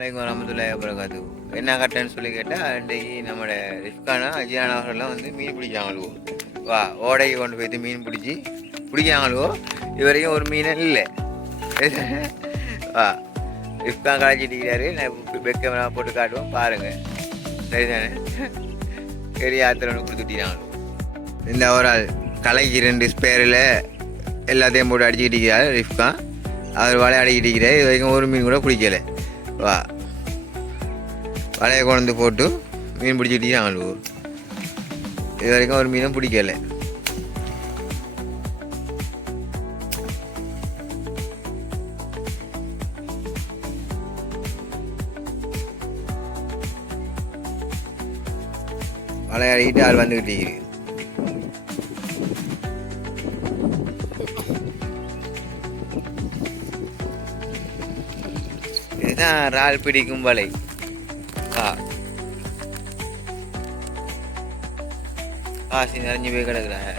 வலைக்கம் வரமத்துல்லாஹி வபரகாத்து. என்ன கட்டன்னு சொல்லி கேட்டால், அன்றைக்கு நம்மளோட ரிஃப்கானா அஜியானா அவர்கள்லாம் வந்து மீன் பிடிக்காங்களோ, வா ஓடைக்கு கொண்டு போய்த்து மீன் பிடிக்காங்களோ, இது வரைக்கும் ஒரு மீனே இல்லை. வா ரிஃப்கான் களைச்சிட்டிக்கிறாரு. நான் பெக்கமெனா போட்டு காட்டுவோம் பாருங்கள். சரிதானே? பெரிய ஆத்திரம் ஒன்று கொடுத்துட்டினாங்களோ. இந்த ஒரு ஆள் கலைக்கு 2 ஸ்பேரில் எல்லாத்தையும் போட்டு அடிச்சுக்கிட்டு இருக்கிறார் ரிஃப்கான். அவர் விளையாடிக்கிட்டு இருக்கிறார். இது வரைக்கும் ஒரு மீன் கூட பிடிக்கலை. வா வலையை கொண்டு போட்டு மீன் பிடிச்சிட்டு ஆளுவோ. இது வரைக்கும் ஒரு மீனும் பிடிக்கல. விளையாடிக்கிட்டு ஆள் வந்துக்கிட்டு இருக்கு. இதுதான் இறால் பிடிக்கும் வலை. காசி நிறைஞ்சு போய் கிடக்குறாங்க.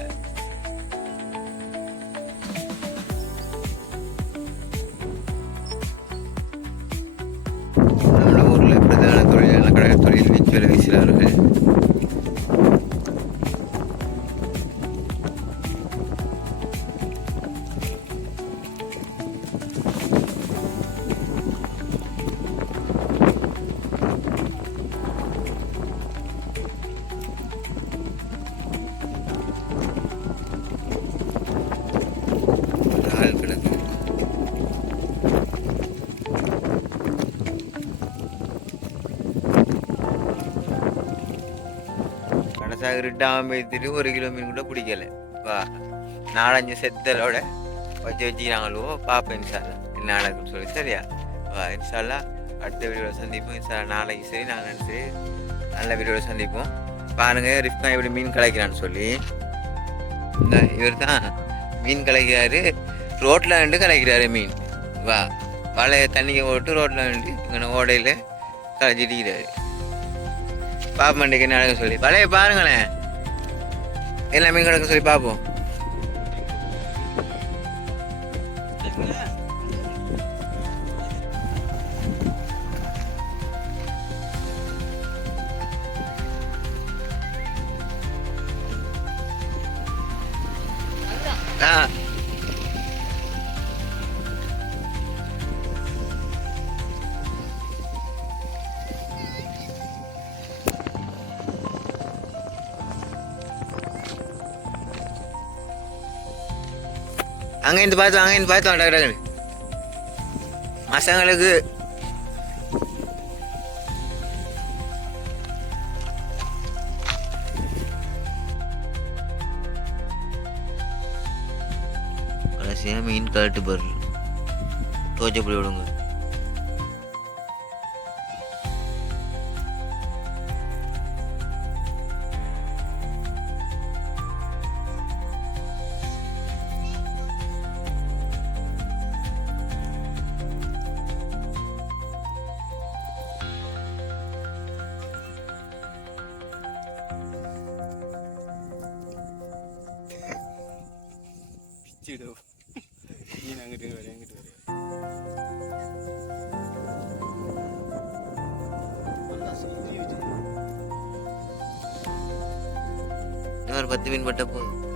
நம்ம ஊரில் பிரதான தொழிலான கடை தொழில் விலை வீசுகிறார்கள். கடைசாக வைத்துட்டு 1 கிலோ மீன் கூட பிடிக்கல. வா 4-5 செத்தலோட வச்சுக்கிறாங்களோ பார்ப்பேன். இன்ஷால்லா என்ன நடக்குன்னு சொல்லி. சரியா? வா இன்ஷால்லா அடுத்த வீடியோவில் சந்திப்போம். இன்ஷால்லா நாளைக்கு சரி நாங்கள் சரி நல்ல வீடியோவில் சந்திப்போம். பாருங்கள் ரிஃப்கான் எப்படி மீன் கலைக்கிறான்னு சொல்லி. இந்த இவர் தான் மீன் கலைக்கிறாரு. ரோட்டில் நின்று கலைக்கிறாரு மீன். வா வலையை தண்ணிக்கு போட்டு ரோட்டில் நின்று இங்கே ஓடையில் கலைச்சிட்டிக்கிறாரு. பாப்பமண்டிக்கு என்ன நடக்க சொல்லி வலையை பாருங்களேன். என்ன மீன் கிடக்கு சொல்லி பார்ப்போம். அங்கேருந்து பார்த்தோம் டக்கு மசங்களுக்கு கடைசியாக மீன் கழட்டு பொருள் தோச்சப்படி விடுங்க. ஒரு 10 மீன் பட்ட போதும்.